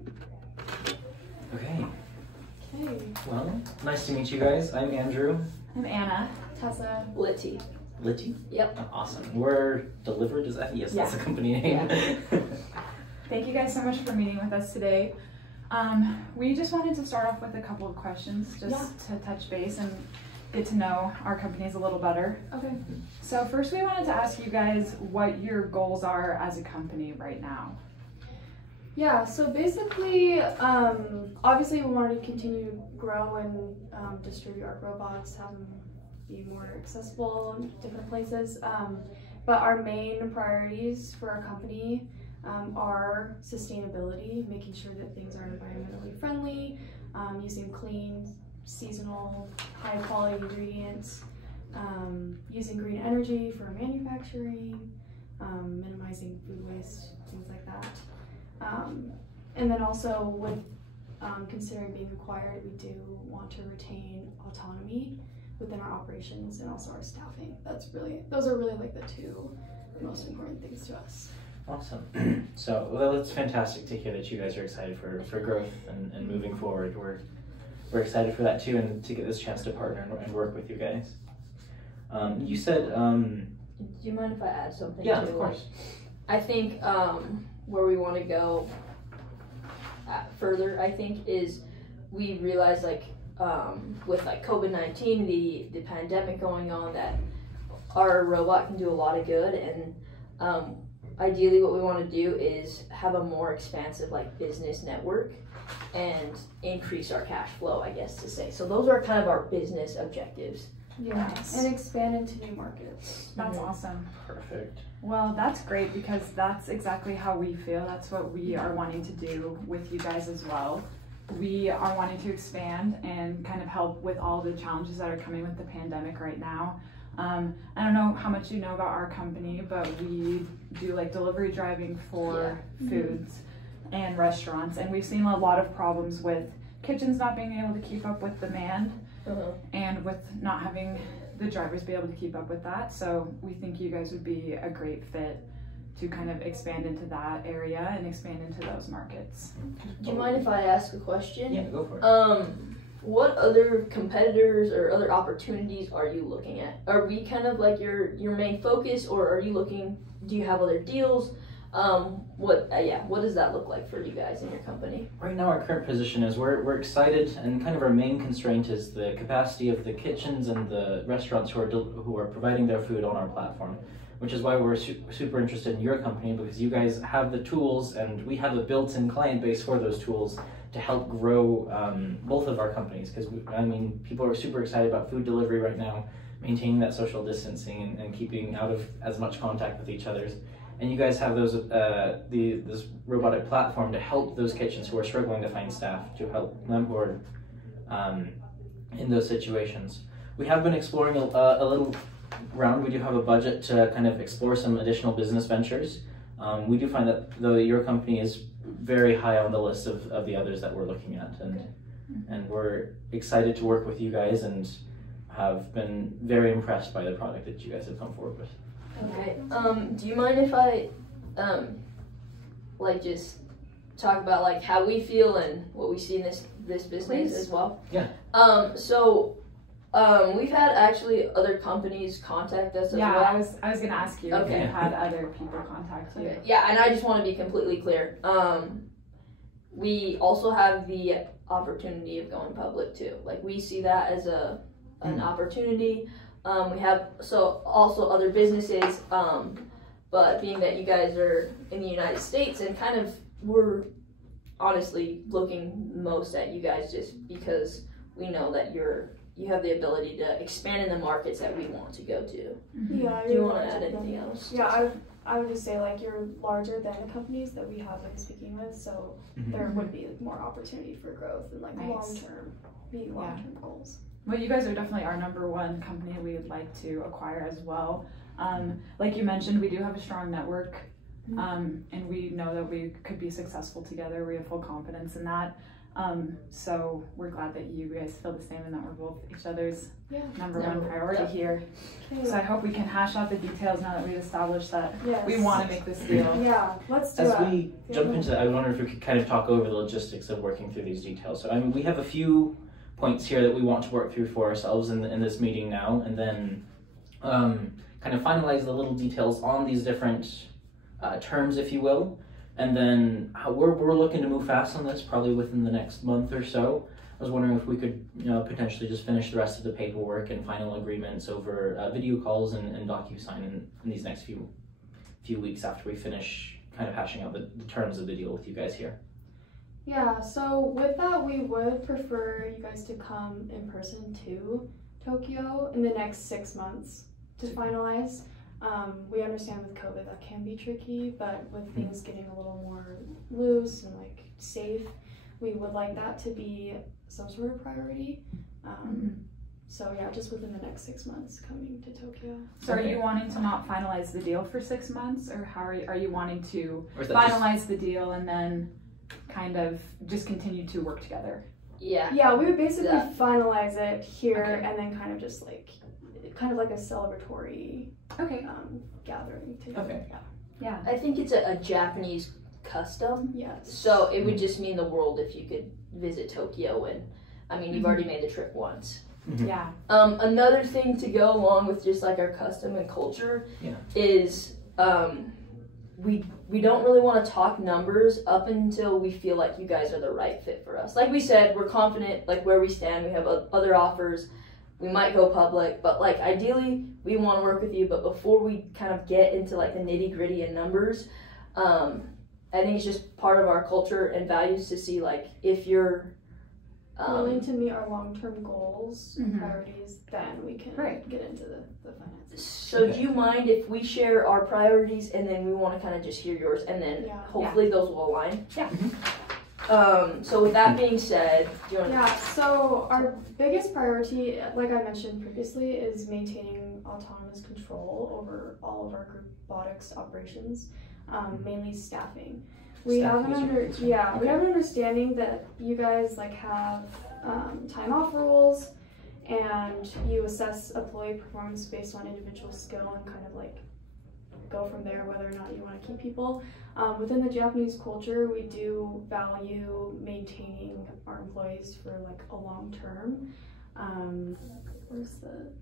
Okay. Okay. Well, nice to meet you guys. I'm Andrew. I'm Anna. Tessa. Litty. Litty? Yep. Awesome. We're Delivered, is that? Yes, Yeah. that's a company name. Yeah. Thank you guys so much for meeting with us today. We just wanted to start off with a couple of questions just to touch base and get to know our companies a little better. Okay. So first we wanted to ask you guys what your goals are as a company right now. Yeah, so basically, obviously we want to continue to grow and distribute our robots, have them be more accessible in different places. But our main priorities for our company are sustainability, making sure that things are environmentally friendly, using clean, seasonal, high quality ingredients, using green energy for manufacturing, minimizing food waste, things like that. And then also with considering being acquired, we do want to retain autonomy within our operations and also our staffing. Those are really like the two most important things to us. Awesome. So, well, it's fantastic to hear that you guys are excited for growth and moving forward. We're excited for that too, and to get this chance to partner and work with you guys. You said... Do you mind if I add something? Yeah, of course. I think where we want to go further, I think, is we realize with COVID-19, the pandemic going on, that our robot can do a lot of good, and ideally what we want to do is have a more expansive business network and increase our cash flow, I guess to say. So those are kind of our business objectives. Yeah, Nice. and expand into new markets. That's awesome. Perfect. Well, that's great because that's exactly how we feel. That's what we are wanting to do with you guys as well. We are wanting to expand and kind of help with all the challenges that are coming with the pandemic right now. I don't know how much you know about our company, but we do delivery driving for foods and restaurants, and we've seen a lot of problems with kitchens not being able to keep up with demand and with not having the drivers be able to keep up with that. So we think you guys would be a great fit to kind of expand into that area and expand into those markets. Do you mind if I ask a question? Yeah, go for it. What other competitors or other opportunities are you looking at? Are we kind of your main focus, or are you looking? Do you have other deals? What does that look like for you guys in your company? Right now, our current position is we're excited, and kind of our main constraint is the capacity of the kitchens and the restaurants who are providing their food on our platform, which is why we're super interested in your company, because you guys have the tools and we have a built-in client base for those tools to help grow both of our companies. Because people are super excited about food delivery right now, maintaining that social distancing and keeping out of as much contact with each other. And you guys have this robotic platform to help those kitchens who are struggling to find staff, to help them who are in those situations. We have been exploring a little round. We do have a budget to kind of explore some additional business ventures. We do find that though your company is very high on the list of the others that we're looking at, and we're excited to work with you guys and have been very impressed by the product that you guys have come forward with. Okay. Do you mind if I just talk about how we feel and what we see in this business Please. as well? Yeah. We've had actually other companies contact us as well. I was gonna ask you if Okay. you had other people contact you. Okay. Yeah, and I just want to be completely clear. We also have the opportunity of going public too. We see that as an opportunity. We have also other businesses, but being that you guys are in the United States, and we're honestly looking most at you guys just because we know that you have the ability to expand in the markets that we want to go to. Yeah. Do you want to add anything else? Yeah, I would just say you're larger than the companies that we have been speaking with, so there would be more opportunity for growth and Nice. long-term goals. Well, you guys are definitely our number one company we would like to acquire as well. Like you mentioned, we do have a strong network, and we know that we could be successful together. We have full confidence in that. So we're glad that you guys feel the same and that we're both each other's Yeah. number one priority here. Okay. So I hope we can hash out the details now that we've established that Yes. we want to make this deal. Yeah, let's do As it. we jump into that, I wonder if we could kind of talk over the logistics of working through these details. So, I mean, we have a few points here that we want to work through for ourselves in this meeting now, and then kind of finalize the little details on these different terms, if you will. And then we're looking to move fast on this, probably within the next month or so. I was wondering if we could, potentially just finish the rest of the paperwork and final agreements over video calls and DocuSign in these next few weeks after we finish kind of hashing out the terms of the deal with you guys here. Yeah, so with that, we would prefer you guys to come in person to Tokyo in the next 6 months to finalize. We understand with COVID that can be tricky, but with things getting a little more loose and like safe, we would like that to be some sort of priority. So yeah, just within the next 6 months coming to Tokyo. So are you wanting to not finalize the deal for 6 months, or how are you wanting to Or is that finalize the deal and then kind of just continue to work together? Yeah. Yeah, we would basically Yeah. finalize it here Okay. and then kind of just like a celebratory Okay. gathering together. Okay. Yeah. I think it's a Japanese custom. Yes. So it would just mean the world if you could visit Tokyo, and I mean, you've already made the trip once. Yeah. Another thing to go along with just like our custom and culture is we don't really want to talk numbers up until we feel like you guys are the right fit for us. Like we said, we're confident like where we stand. We have other offers. We might go public, but like ideally we want to work with you. But before we kind of get into like the nitty gritty and numbers, I think it's just part of our culture and values to see like if you're willing to meet our long-term goals and Mhm. priorities, then we can Right. get into the finances. So do you mind if we share our priorities and then we want to kind of just hear yours and then Yeah. hopefully those will align? Yeah. So with that being said, do you want to? Yeah, so our biggest priority, like I mentioned previously, is maintaining autonomous control over all of our group robotics operations, mainly staffing. We have we have an understanding that you guys like have time off rules, and you assess employee performance based on individual skill and kind of like go from there whether or not you want to keep people. Within the Japanese culture, we do value maintaining our employees for like a long term. Where's the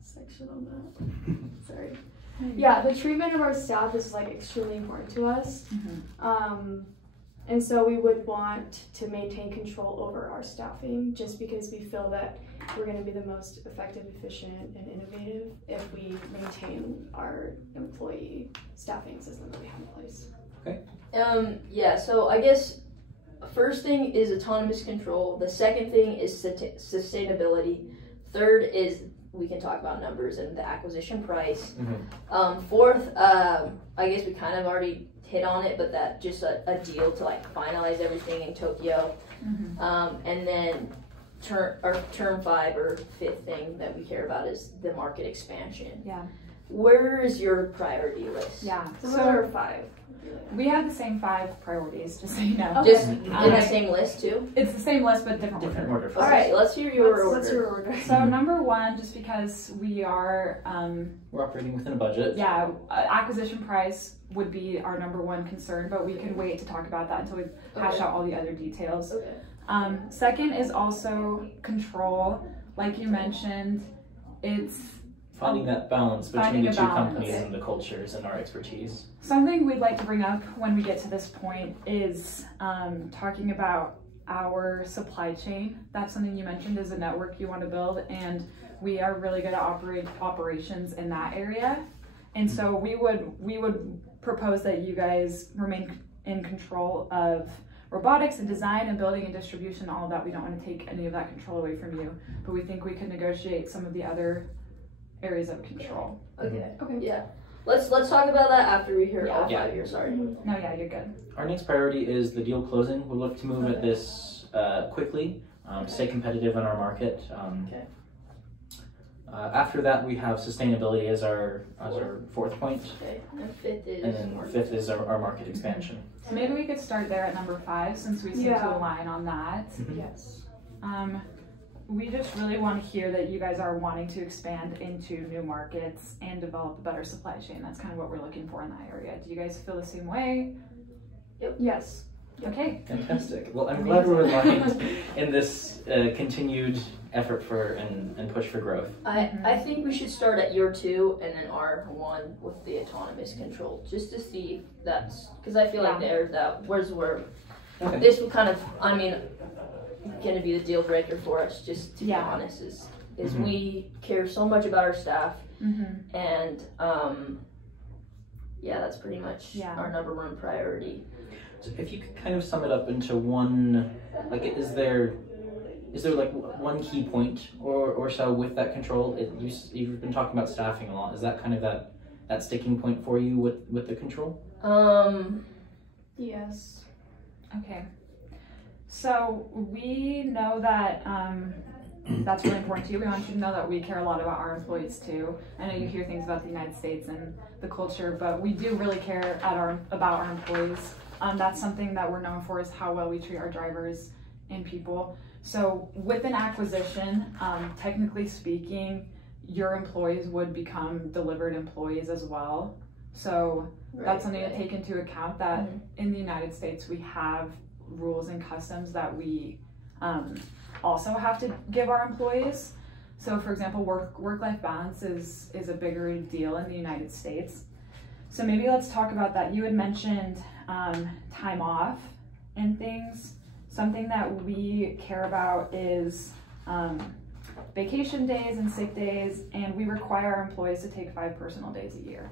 section on that? Sorry. Yeah, the treatment of our staff is like extremely important to us. And so we would want to maintain control over our staffing just because we feel that we're going to be the most effective, efficient, and innovative if we maintain our employee staffing system that we have in place. Yeah, so I guess first thing is autonomous control. The second thing is sustainability. Third is we can talk about numbers and the acquisition price. Fourth, I guess we kind of already hit on it, but that just a deal to like finalize everything in Tokyo. And then term 5 or 5th thing that we care about is the market expansion. Yeah. Where is your priority list? Yeah. So those are 5. We have the same 5 priorities, just so you know. Just in the same list too? It's the same list, but different order. order. All right, let's hear your order. What's your order? So number 1, just because we are, We're operating within a budget. acquisition price would be our number 1 concern, but we can wait to talk about that until we hash out all the other details. Okay. Second is also control. Like you mentioned, it's Finding that balance between Finding the a two balance. companies and the cultures and our expertise. something we'd like to bring up when we get to this point is talking about our supply chain. That's something you mentioned is a network you want to build, and we are really good at operations in that area. And so we would propose that you guys remain in control of robotics and design and building and distribution, all of that. We don't want to take any of that control away from you, but we think we could negotiate some of the other areas of control. Okay. Okay. Yeah. Let's talk about that after we hear all Yeah. 5 here. Sorry. No, yeah, you're good. Our next priority is the deal closing. We'll look to move at this quickly, stay competitive in our market. Okay. After that, we have sustainability as our fourth point, Okay, and fifth is. and then fifth is our market expansion. Maybe we could start there at number 5 since we seem to align on that. Yes. We just really want to hear that you guys are wanting to expand into new markets and develop a better supply chain. That's kind of what we're looking for in that area. Do you guys feel the same way? Yep. Yes. Okay. Fantastic. Well, I'm glad we're aligned in this continued effort for and push for growth. I think we should start at year 2 and then R1 with the autonomous control, just to see if that's, because I feel like where's where this would kind of, I mean, gonna be the deal breaker for us, just to be honest, is we care so much about our staff, and that's pretty much our number 1 priority. So if you could kind of sum it up into one, like, is there like one key point or so with that control? You've been talking about staffing a lot. Is that kind of that sticking point for you with the control? Yes. Okay. So we know that that's really important to you. We want you to know that we care a lot about our employees too. I know you hear things about the United States and the culture, but we do really care about our employees. That's something that we're known for, is how well we treat our drivers and people. So with an acquisition, technically speaking, your employees would become delivered employees as well. So that's something to take into account, that in the United States we have rules and customs that we also have to give our employees. So for example, work-life balance is a bigger deal in the United States. So maybe let's talk about that. You had mentioned time off and things. Something that we care about is vacation days and sick days, and we require our employees to take 5 personal days a year.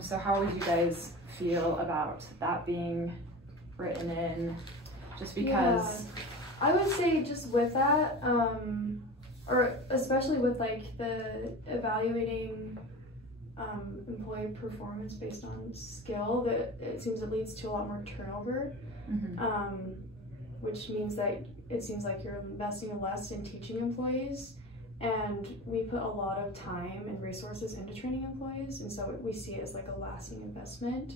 So how would you guys feel about that being written in, just because? Yeah. I would say just with that, or especially with like the evaluating employee performance based on skill, that it seems it leads to a lot more turnover, which means that it seems like you're investing less in teaching employees, and we put a lot of time and resources into training employees, and so we see it as like a lasting investment.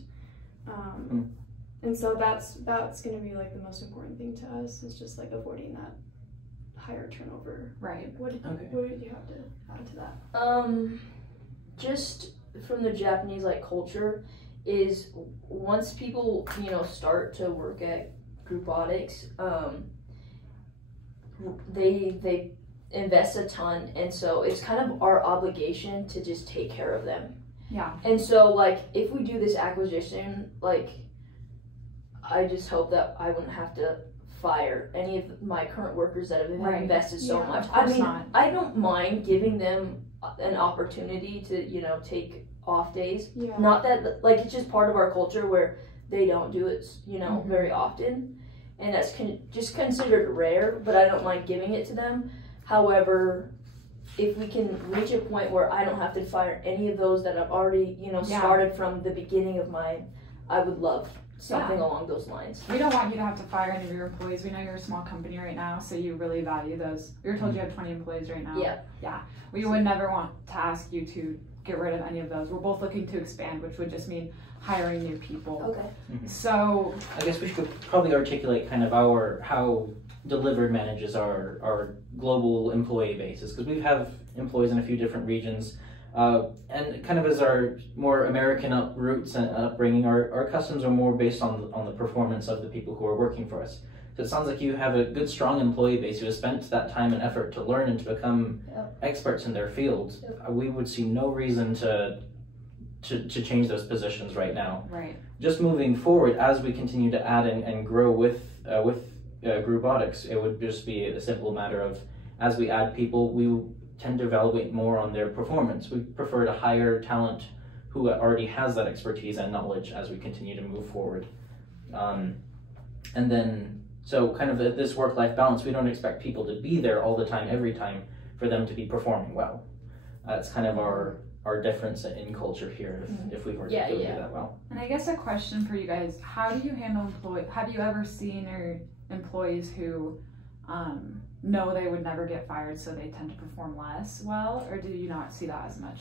And so that's going to be like the most important thing to us, is just like avoiding that higher turnover. Right. What did you have to add to that? Just from the Japanese like culture, is once people start to work at Groupotics, they invest a ton, and so it's kind of our obligation to just take care of them. Yeah. And so like if we do this acquisition, like I just hope that I wouldn't have to fire any of my current workers that have invested so much. I mean, I don't mind giving them an opportunity to take off days. Yeah. Not that like it's just part of our culture where they don't do it very often, and that's just considered rare, but I don't mind giving it to them. However, if we can reach a point where I don't have to fire any of those that I've already started from the beginning of mine, I would love something along those lines. We don't want you to have to fire any of your employees. We know you're a small company right now, so you really value those. We were told you have 20 employees right now. Yeah. We would never want to ask you to get rid of any of those. We're both looking to expand, which would just mean hiring new people. Okay. So I guess we should probably articulate kind of how Delivered manages our global employee bases, because we have employees in a few different regions. And kind of as our more American roots and upbringing, our customs are more based on the performance of the people who are working for us. So it sounds like you have a good, strong employee base who has spent that time and effort to learn and to become experts in their fields. We would see no reason to change those positions right now. Right. Just moving forward, as we continue to add and grow with Groupotics, it would just be a simple matter of, as we add people, we tend to evaluate more on their performance. We prefer to hire talent who already has that expertise and knowledge as we continue to move forward. And then, so kind of this work-life balance, we don't expect people to be there all the time, every time, for them to be performing well. That's kind of our difference in culture here, if we were to do that well. And I guess a question for you guys: how do you handle have you ever seen employees who know they would never get fired, so they tend to perform less well, or do you not see that as much?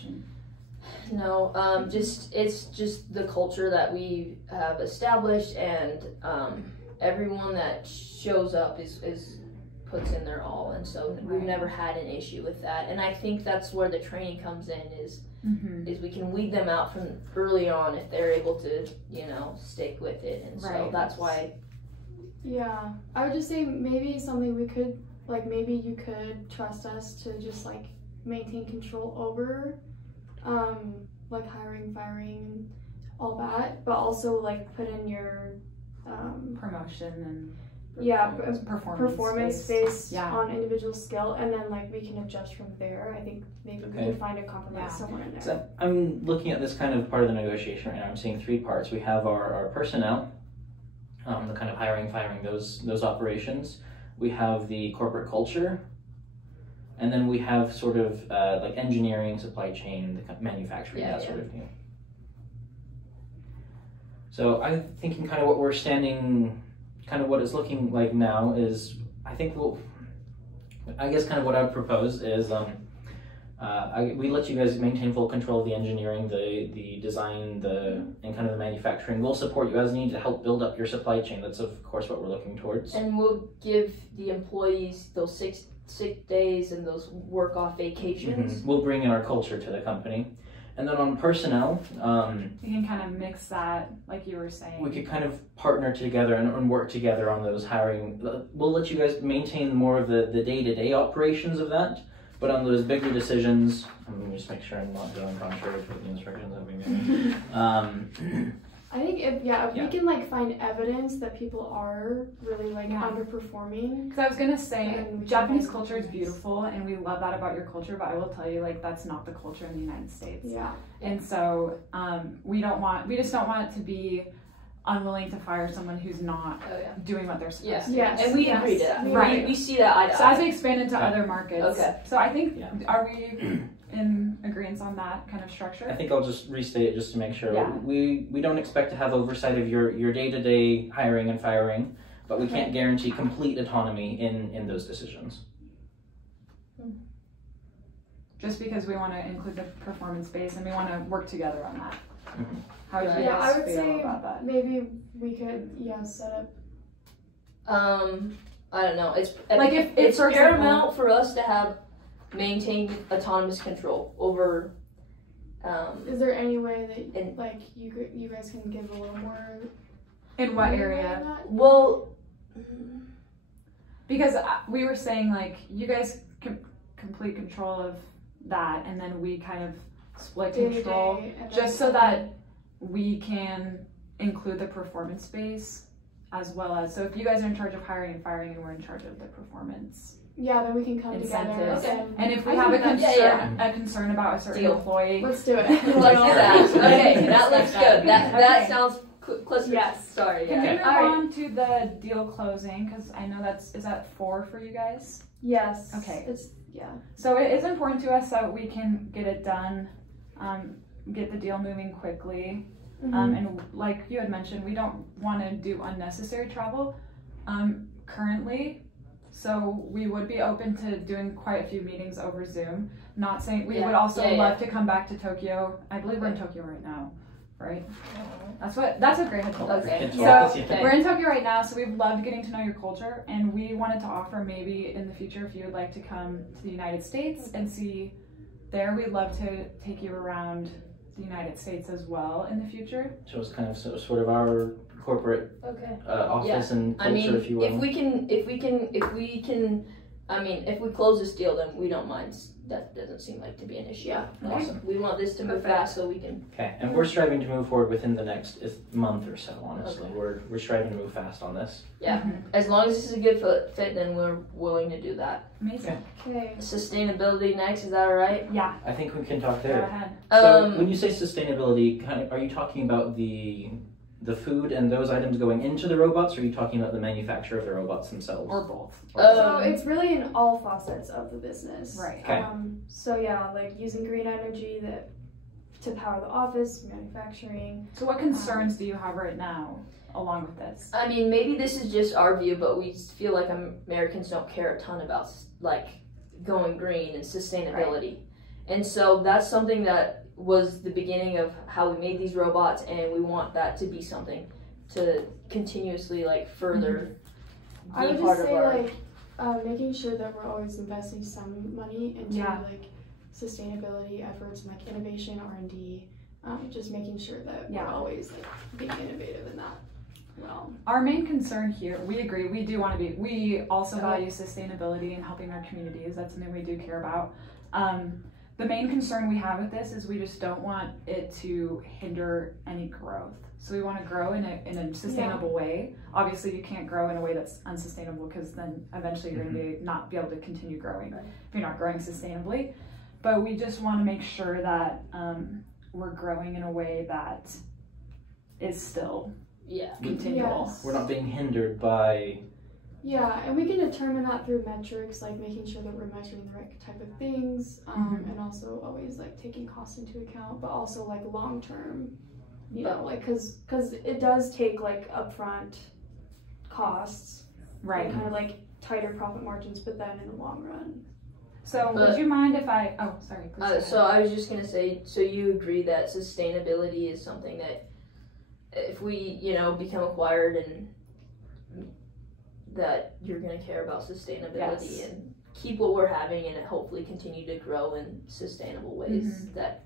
No, it's just the culture that we have established, and everyone that shows up is puts in their all, and so we've never had an issue with that. And I think that's where the training comes in, is we can weed them out from early on if they're able to, stick with it. And so that's why. Yeah, I would just say maybe something we could, like, maybe you could trust us to just like maintain control over like hiring, firing, all that, but also like put in your promotion and performance based on individual skill, and then like we can adjust from there. I think maybe we can find a compromise somewhere in there. So I'm looking at this kind of part of the negotiation right now. I'm seeing three parts. We have our personnel, the kind of hiring, firing, those operations. We have the corporate culture, and then we have sort of like engineering, supply chain, the manufacturing, that sort of thing. So I'm thinking kind of what we're standing, kind of what it's looking like now is, I think I guess kind of what I would propose is we let you guys maintain full control of the engineering, the design, and kind of the manufacturing. We'll support you as needed to help build up your supply chain. That's of course what we're looking towards. And we'll give the employees those sick days and those work off vacations. We'll bring in our culture to the company. And then on personnel, you can kind of mix that, like you were saying. We could kind of partner together and work together on those hiring. We'll let you guys maintain more of the day-to-day operations of that, but on those bigger decisions, I'm going to just make sure I'm not going contrary to the instructions that we gave. I think if we can like find evidence that people are really like underperforming. Because I was gonna say, Japanese culture is beautiful, and we love that about your culture. But I will tell you, like, that's not the culture in the United States. Yeah. And so we just don't want it to be unwilling to fire someone who's not doing what they're supposed to. Yes. And we agree to that. Right. We see that. So as we expand into other markets. Okay. So I think are we in agreement on that kind of structure? I think I'll just restate it just to make sure. Yeah. We don't expect to have oversight of your day-to-day hiring and firing, but we can't guarantee complete autonomy in those decisions. Just because we want to include the performance base and we want to work together on that. How would you I would guys feel about that? Maybe we could set up. I don't know. It's like if it's paramount for us to maintain autonomous control over. Is there any way that like you guys can give a little more? In what area? Well, because we were saying like you guys complete control of that, and then we kind of split control just so that we can include the performance base as well as. So if you guys are in charge of hiring and firing, and we're in charge of the performance. Yeah, then we can come incentives. together. And if we have a concern about a certain employee, let's do it. Let's do that. Okay, that looks good. That sounds close. Yes. Sorry. Can we move on to the deal closing? Because I know is that 4 for you guys? Yes. Okay. Yeah. So it is important to us that we can get it done, get the deal moving quickly. And like you had mentioned, we don't want to do unnecessary travel currently. So we would be open to doing quite a few meetings over Zoom. Not saying we would also love to come back to Tokyo. I believe we're in Tokyo right now, right? That's a great headquarters. Okay. So we're in Tokyo right now, so we've loved getting to know your culture, and we wanted to offer maybe in the future if you would like to come to the United States and see there. We'd love to take you around the United States as well in the future. So it's kind of sort of our corporate office and culture, if you will. If we can, if we close this deal, then we don't mind. That doesn't seem like to be an issue. Yeah. Awesome. We want this to move fast so we can. Okay, and we're striving to move forward within the next month or so. Honestly, we're striving to move fast on this. Yeah. As long as this is a good fit, then we're willing to do that. Amazing. Okay. Sustainability next. Is that all right? Yeah. I think we can talk there. Go ahead. So when you say sustainability, are you talking about the food and those items going into the robots, or are you talking about the manufacture of the robots themselves? Or both. So it's really in all facets of the business. Right. Okay. So yeah, like using green energy that to power the office, manufacturing. So what concerns do you have right now along with this? I mean, maybe this is just our view, but we feel like Americans don't care a ton about like going green and sustainability. And so that's something that was the beginning of how we made these robots, and we want that to be something to continuously like further I be would part just of say our like making sure that we're always investing some money into Yeah. like sustainability efforts and like innovation, R&D, just making sure that Yeah. we're always like being innovative in that realm. Our main concern here, we agree, we do want to be, we also value sustainability and helping our communities. That's something we do care about. The main concern we have with this is we just don't want it to hinder any growth. So we want to grow in a sustainable way. Obviously, you can't grow in a way that's unsustainable, because then eventually you're going to not be able to continue growing if you're not growing sustainably. But we just want to make sure that we're growing in a way that is still continual. Yes. We're not being hindered by. Yeah, and we can determine that through metrics, like making sure that we're measuring the right type of things, and also always like taking costs into account, but also like long term, you know, like because it does take like upfront costs, Right. and kind of like tighter profit margins, but then in the long run. So would you mind if I, oh, sorry. Please go ahead. so I was just gonna say, so you agree that sustainability is something that if we, you know, become acquired, and that you're gonna care about sustainability and keep what we're having, and hopefully continue to grow in sustainable ways that,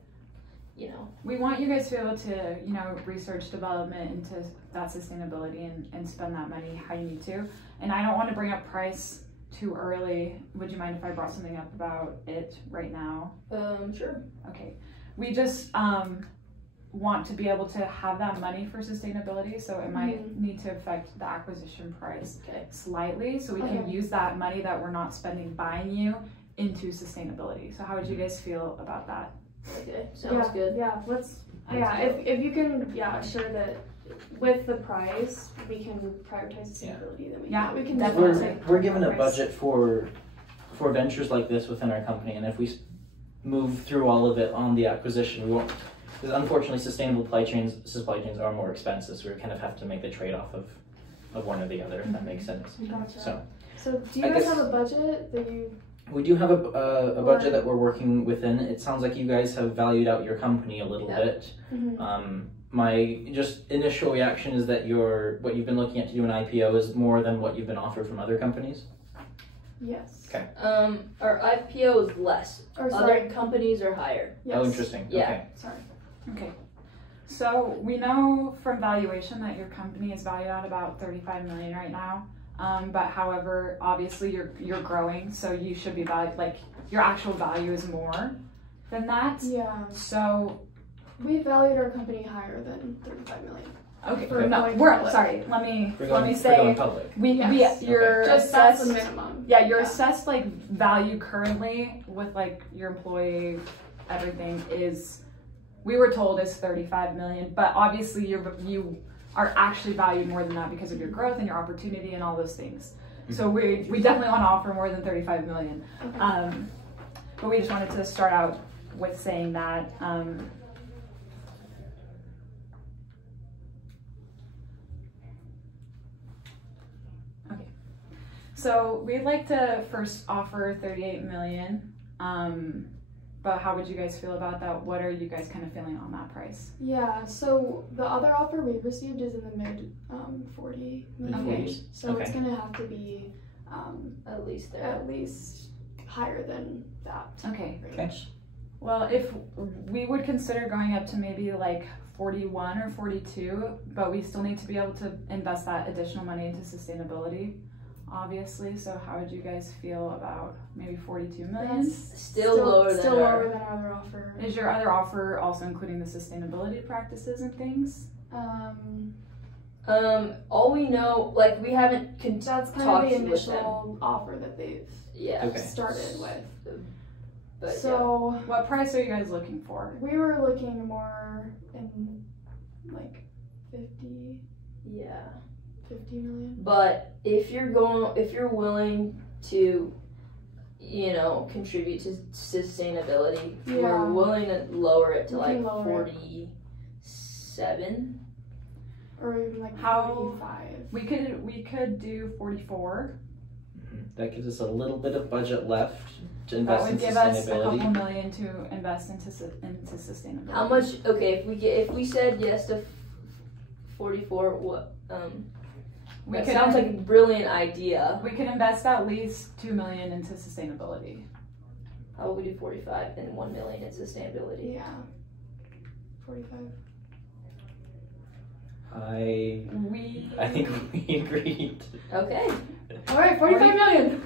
you know. We want you guys to be able to, you know, research development into that sustainability and spend that money how you need to. And I don't want to bring up price too early. Would you mind if I brought something up about it right now? Sure. Okay. We just want to be able to have that money for sustainability, so it might need to affect the acquisition price slightly, so we can use that money that we're not spending buying you into sustainability. So how would you guys feel about that? Okay, sounds good. Yeah, if you can, assure that with the price we can prioritize sustainability, then we can definitely. We're given a budget for ventures like this within our company, and if we move through all of it on the acquisition, we won't. Because unfortunately, sustainable supply chains are more expensive, so we kind of have to make the trade-off of one or the other, if that makes sense. Gotcha. So do you guys have a budget that you? We do have a budget that we're working within. It sounds like you guys have valued out your company a little bit. My just initial reaction is that what you've been looking at to do an IPO is more than what you've been offered from other companies. Yes. Okay. Our IPO is less. Other companies are higher. Yes. Oh, interesting. Yeah. Okay. Sorry. Okay. So we know from valuation that your company is valued at about 35 million right now. But however, obviously you're growing, so you should be valued, like your actual value is more than that. Yeah. So we valued our company higher than 35 million. Okay. For No, going we're public. sorry. Let me For going say public. you're Just that's assessed. the minimum. Yeah, you're assessed like value currently with like your employee, everything is. We were told is 35 million, but obviously you are actually valued more than that because of your growth and your opportunity and all those things. So we definitely want to offer more than 35 million. Okay. But we just wanted to start out with saying that. Okay. So we'd like to first offer 38 million. But how would you guys feel about that? What are you guys kind of feeling on that price? Yeah, so the other offer we received is in the mid 40 million. Okay. So it's gonna have to be At least there. at least higher than that Okay. range. Well, if we would consider going up to maybe like 41 or 42, but we still need to be able to invest that additional money into sustainability, obviously. So how would you guys feel about maybe 42 million? That's Still lower than our- lower than our other offer. Is your other offer also including the sustainability practices and things? All we know, like we haven't That's kind talked of the with initial offer that they've Okay. started with. But So What price are you guys looking for? we were looking more in like 50 yeah. million. But if you're willing to, contribute to sustainability. Yeah. We're willing to lower it to We can like lower it. 47. Or even like How- 45. We could do 44. That gives us a little bit of budget left to That invest would in give us a sustainability. couple million to invest into sustainability. How much? Okay, if we said yes to 44, what? We That could sounds like a brilliant idea. we could invest at least 2 million into sustainability. How would we do 45 and 1 million in sustainability? Yeah. 45. I think we agreed. Okay. All right, 45 million.